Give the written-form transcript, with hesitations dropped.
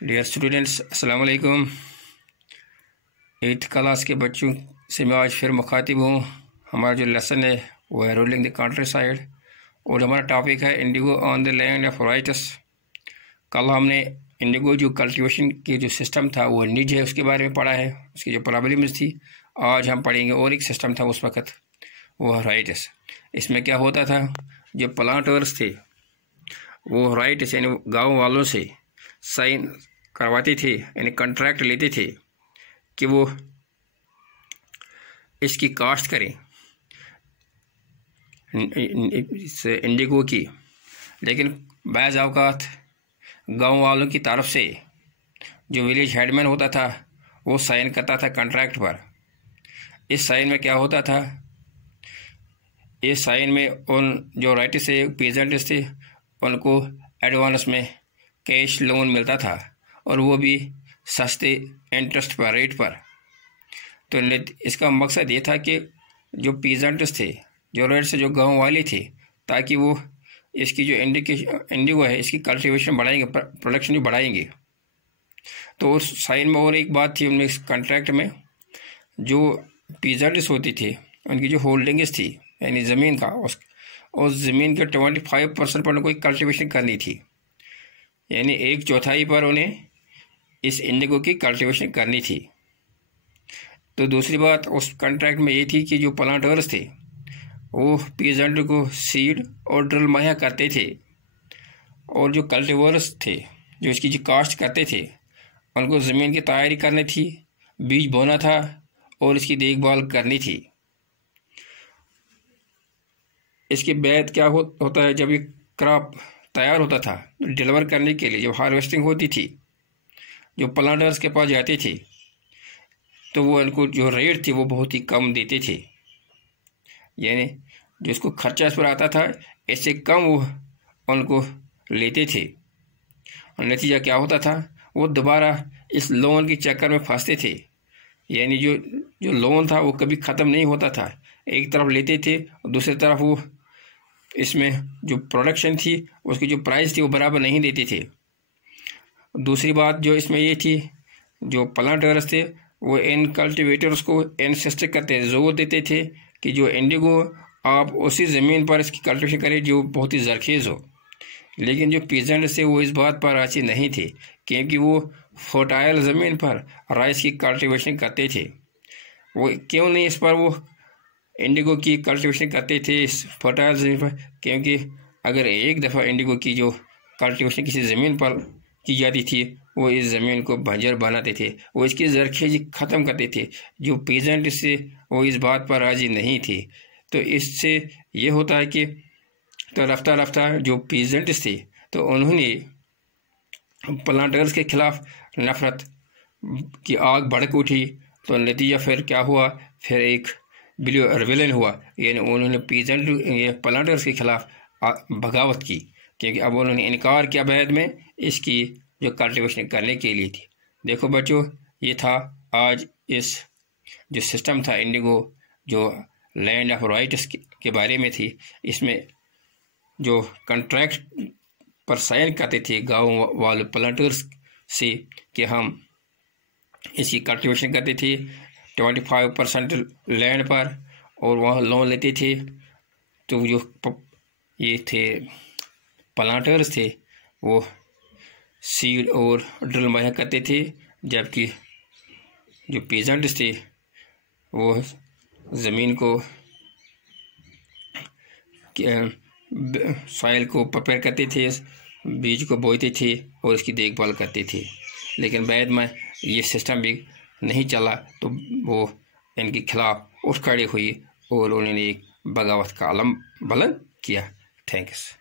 Dear students, अस्सलाम वालेकुम। 8th class के बच्चों से मैं आज फिर मुखातिब हूँ। हमारा जो लेसन है वो है रूलिंग द कंट्री साइड और हमारा टॉपिक है Indigo on the land of rights. कल हमने इंडिगो जो कल्टीवेशन के जो सिस्टम था वो निज है उसके बारे में पढ़ा है, उसकी जो प्रॉब्लम्स थी। आज हम पढ़ेंगे और एक सिस्टम था उस वक़्त, वो राइट्स। इसमें क्या होता था, जो प्लांटर्स थे वो राइट्स यानी गाँव वालों से साइन करवाते थे, यानी कॉन्ट्रैक्ट लेते थे कि वो इसकी काश्त करें इंडिगो की। लेकिन बाज़ औक़ात गांव वालों की तरफ से जो विलेज हेडमैन होता था वो साइन करता था कॉन्ट्रैक्ट पर। इस साइन में क्या होता था, इस साइन में उन जो राइट से पेजेंट्स थे उनको एडवांस में कैश लोन मिलता था और वो भी सस्ते इंटरेस्ट पर, रेट पर। तो इसका मकसद ये था कि जो पेजेंट्स थे, जो रेट से जो गांव वाले थे, ताकि वो इसकी जो इंडिगो है इसकी कल्टीवेशन बढ़ाएंगे, प्रोडक्शन भी बढ़ाएंगे। तो उस साइन में और एक बात थी, उनमें इस कॉन्ट्रैक्ट में जो पेजेंट्स होती थी उनकी जो होल्डिंग्स थी यानी ज़मीन का, उस ज़मीन के 25% पर उनको कल्टीवेशन करनी थी, यानी 1/4 पर उन्हें इस इंडिगो की कल्टीवेशन करनी थी। तो दूसरी बात उस कॉन्ट्रैक्ट में ये थी कि जो प्लांटर्स थे वो पेजेंट को सीड और ड्रिल मुहैया करते थे, और जो कल्टीवर्स थे जो इसकी जो काश्त करते थे उनको ज़मीन की तैयारी करनी थी, बीज बोना था और इसकी देखभाल करनी थी। इसके बाद क्या होता है, जब ये क्रॉप तैयार होता था डिलीवर करने के लिए, जब हार्वेस्टिंग होती थी, जो प्लांटर्स के पास जाती थी तो वो उनको जो रेट थी वो बहुत ही कम देते थे, यानी जो इसको खर्चा इस पर आता था इससे कम वो उनको लेते थे। और नतीजा क्या होता था, वो दोबारा इस लोन के चक्कर में फंसते थे, यानी जो लोन था वो कभी ख़त्म नहीं होता था। एक तरफ लेते थे और दूसरी तरफ वो इसमें जो प्रोडक्शन थी उसकी जो प्राइस थी वो बराबर नहीं देते थे। दूसरी बात जो इसमें ये थी, जो प्लांटर्स थे वो इन कल्टीवेटर्स को इंसिस्ट करते, जोर देते थे कि जो इंडिगो आप उसी ज़मीन पर इसकी कल्टीवेशन करें जो बहुत ही ज़रखेज़ हो। लेकिन जो पेजेंट्स थे वो इस बात पर राज़ी नहीं थे, क्योंकि वो फर्टाइल ज़मीन पर राइस की कल्टीवेशन करते थे। वो क्यों नहीं इस पर वो इंडिगो की कल्टीवेशन करते थे इस फर्टाइल ज़मीन पर, क्योंकि अगर एक दफ़ा इंडिगो की जो कल्टीवेशन किसी ज़मीन पर की जाती थी वो इस ज़मीन को बंजर बनाते थे, वो इसकी ज़रखेज़ी ख़त्म करते थे। जो पेजेंट से वो इस बात पर राज़ी नहीं थे। तो इससे ये होता है कि तो रफ्ता रफ्ता जो पेजेंट्स थे तो उन्होंने प्लांटर्स के ख़िलाफ़ नफ़रत की आग भड़क उठी। तो नतीजा फिर क्या हुआ, फिर एक रिबेलियन हुआ, यानी उन्होंने प्लांटर्स के ख़िलाफ़ बगावत की, क्योंकि अब उन्होंने इनकार किया बाद में इसकी जो कल्टीवेशन करने के लिए थी। देखो बच्चों, ये था आज इस जो सिस्टम था इंडिगो जो लैंड ऑफ राइट्स के बारे में थी। इसमें जो कॉन्ट्रैक्ट पर साइन करते थे गाँव वाले प्लांटर्स से कि हम इसकी कल्टीवेशन करते थे 25% लैंड पर और वहाँ लोन लेते थे। तो जो ये थे प्लांटर्स थे वो सीड और ड्रिल मुहैया करते थे, जबकि जो पेजेंट्स थे वो ज़मीन को सॉइल को प्रिपेयर करते थे, बीज को बोते थे और इसकी देखभाल करते थे। लेकिन बाद में ये सिस्टम भी नहीं चला तो वो इनके खिलाफ उठ खड़े हुई और उन्होंने एक बगावत का अलम बुलंद किया। थैंक्स।